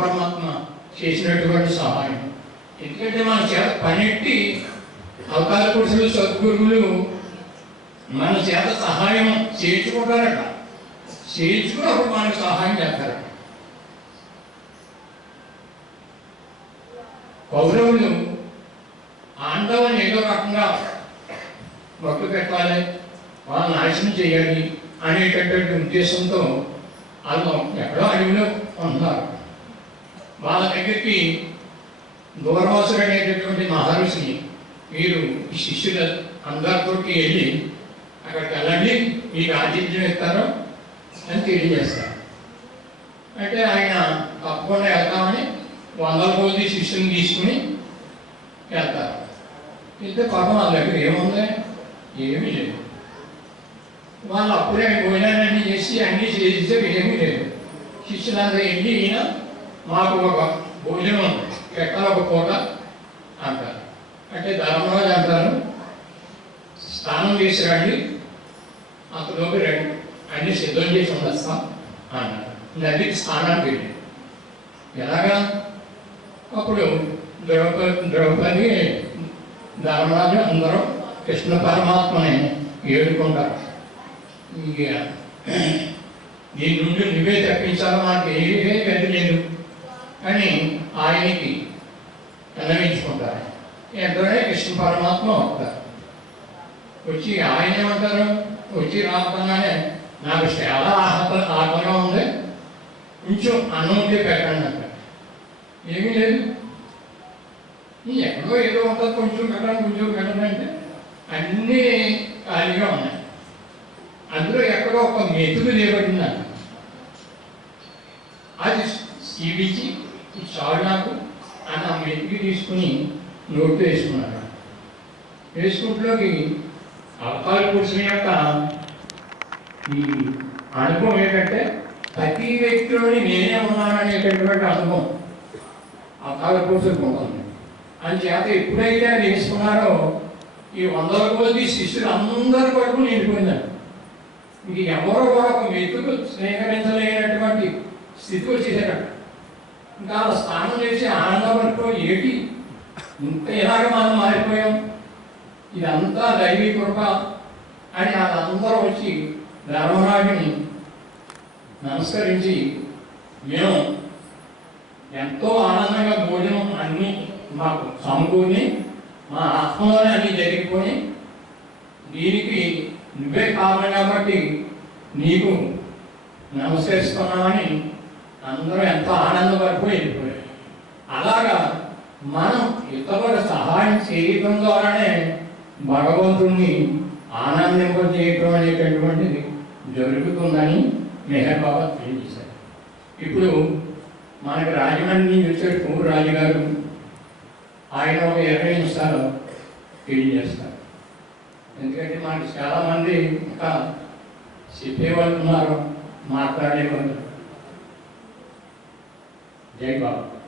పరమాత్మ చేసినటువంటి సహాయం. ఎందుకంటే మన చేత పనెట్టి అవతార పురుషులు సద్గురువులు మన చేత సహాయం చేయించుకుంటారట. చేయించుకున్నప్పుడు మనకు సహాయం చేస్తారట కౌరవులు ఆండవని ఏదో రకంగా మొక్కు పెట్టాలి వాళ్ళని నాశనం చేయాలి అనేటటువంటి ఉద్దేశంతో వాళ్ళు ఎక్కడో అడవిలో ఉన్నారు. వాళ్ళ దగ్గరికి దూర్వాసుడు అనేటటువంటి మహర్షిని మీరు ఈ శిష్యుల అందరితోటి వెళ్ళి అక్కడికి వెళ్ళండి మీకు ఆతిథ్యం ఇస్తారు అని తెలియజేస్తారు. అంటే ఆయన తప్పకుండా వెళ్తామని వందల కొద్ది శిష్యుని తీసుకుని వెళ్తారు. వెళ్తే పాపం వాళ్ళ దగ్గర ఏముంది? ఏమీ లేదు. వాళ్ళు అప్పుడే భోజనాన్ని చేసి అన్నీ చేస్తే ఏమీ లేదు. శిష్యులందరూ వెళ్ళి ఈయన మాకు ఒక భోజనం ఉంది. ఎక్కడ ఒక పూట అంటారు. అంటే ధర్మరాజు అంటారు స్నానం చేసి రండి అంతలోకి రండి అన్ని సిద్ధం చేసి ఉండొస్తాం అన్నారు నదికి స్నానానికి వెళ్ళి ఎలాగా? అప్పుడు ద్రౌపది ద్రౌపది ధర్మరాజు అందరూ కృష్ణ పరమాత్మని ఏడుకుంటారు. ఇక దీని నుండి నువ్వే తప్పించాలో మాకు ఏవే అని ఆయనకి విన్నవించుకుంటారు ఎంతనే కృష్ణ పరమాత్మ వస్తారు వచ్చి ఆయన ఏమంటారు? వచ్చి రాకుండానే నాకు చాలా ఆహత ఆకలిగా ఉంది. కొంచెం అన్నం పెట్టండి అంటారు. ఏమీ లేదు. ఎక్కడో ఏదో ఉంటుంది కొంచెం పెట్టండి కొంచెం పెట్టండి అంటే అన్నీ ఖాళీగా ఉన్నాయి. అందులో ఎక్కడో ఒక మెతుకు లేబడిందంట అది సీవించి ఈ చాలు నాకు అని ఆ మెతుకు తీసుకుని నోటు వేసుకున్నాడు. వేసుకుంటులోకి అవతార పురుషుని యొక్క ఈ అనుభవం ఏంటంటే ప్రతి వ్యక్తిలోని నేనే ఉన్నాననేటటువంటి అనుభవం అవతార పురుషులకు ఉంటుంది చేత ఎప్పుడైతే అది వేసుకున్నారో ఈ వందల కొద్ది శిష్యులు అందరి కొరకు నిండిపోయిందండి ఇది ఎవరో కూడా ఒక మెతుకు స్నేహరించలేనటువంటి స్థితి వచ్చేసారట ఇంకా అలా స్నానం చేసి ఆనందపడిపో ఏటి? ఇంత ఇలాగ మనం మారిపోయాం? ఇదంతా దైవీ కృప అని వాళ్ళందరూ వచ్చి ధర్మరాజుని నమస్కరించి మేము ఎంతో ఆనందంగా భోజనం అన్నీ మాకు సమకూర్ని మా ఆత్మలోనే అన్ని జరిగిపోయి దీనికి నువ్వే కావాలి కాబట్టి నీకు నమస్కరిస్తున్నామని అందరూ ఎంతో ఆనందపడిపోయి వెళ్ళిపోయారు. అలాగా మనం ఇతరులకు సహాయం చేయటం ద్వారానే భగవంతుణ్ణి ఆనందింపజేయటం అనేటటువంటిది జరుగుతుందని మెహర్ బాబా తెలియజేశారు. ఇప్పుడు మనకి రాజమండ్రి నుంచి వచ్చాడు రాజుగారు ఆయన ఒక ఇరవై నిమిషాలు తెలియజేస్తారు. ఎందుకంటే మనకి చాలామంది ఇంకా చెప్పేవాళ్ళు ఉన్నారు మాట్లాడేవాళ్ళు. జై బాబు